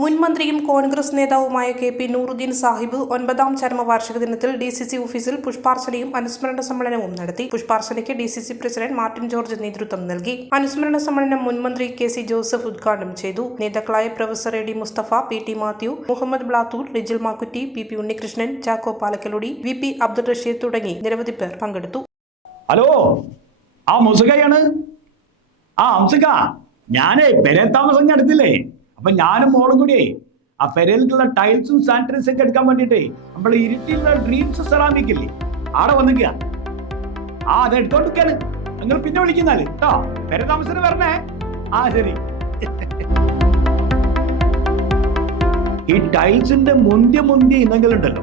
മുൻ മന്ത്രിയും കോൺഗ്രസ് നേതാവുമായ കെ പി നൂറുദ്ദീൻ സാഹിബ് ഒൻപതാം ചരമവാർഷിക ദിനത്തിൽ ഡി സി സി ഓഫീസിൽ പുഷ്പാർച്ചനയും അനുസ്മരണ സമ്മേളനവും നടത്തി. പുഷ്പാർച്ചനയ്ക്ക് D C C president Martin George നേതൃത്വം നൽകി. അനുസ്മരണ സമ്മേളനം മുൻ മന്ത്രി കെ സി ജോസഫ് ഉദ്ഘാടനം ചെയ്തു. നേതാക്കളായ professor A D Mustafa P T Mathew Muhammad Blathur Rijil Makkutty P P Unnikrishnan Chacko Palakkaludy V P Abdul Rasheed തുടങ്ങി നിരവധി പേർ പങ്കെടുത്തു. ഹലോ ആ ആ ഞാനേ താമസം അപ്പൊ ഞാനും മോളും കൂടിയേ ആ പെരയിലുള്ള ടൈൽസും സാനിറ്റൈസും ഒക്കെ എടുക്കാൻ വേണ്ടിട്ടേ നമ്മൾ ഇരുട്ടിയുള്ള ഡ്രീംസ് സെറാമിക്കില്ലേ ആടെ വന്നിക്കുക. ആ അത് എടുത്തോണ്ടിരിക്കാണ്. നിങ്ങൾ പിന്നെ വിളിക്കുന്നാൽ കേട്ടോ പെര താമസത്തിന് വരണേ. ആ ശരി. ഈ ടൈൽസിന്റെ മുന്തിയ മുന്തിയ ഇനങ്ങളുണ്ടല്ലോ.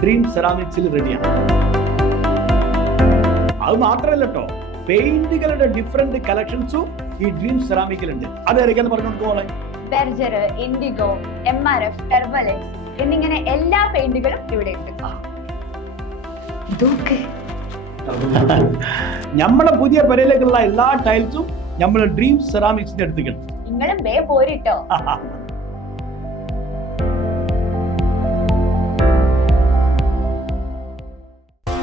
ഡ്രീം സെറാമിക്സിൽ റെഡിയാണ് അത് മാത്രമല്ല കേട്ടോ പെയിന്റുകളുടെ ഡിഫറെന്റ് കളക്ഷൻസും ഈ ഡ്രീം സെറാമിക്കിലുണ്ട് അതായിരിക്കും പറഞ്ഞു കൊടുക്കോളെ Berger Indigo M R F ടെർബലെക്സ് എന്നിങ്ങനെ എല്ലാ പെയിന്റുകളും ഇവിടെ ഉണ്ട്. ഇതൊക്കെ. നമ്മളെ പുതിയ പെരയിലേക്കുള്ള എല്ലാ ടൈൽസും നമ്മൾ ഡ്രീം സെറാമിക്സിന്റെ എടുത്തിട്ടുണ്ട് നിങ്ങളും വേ പോരിട്ടോ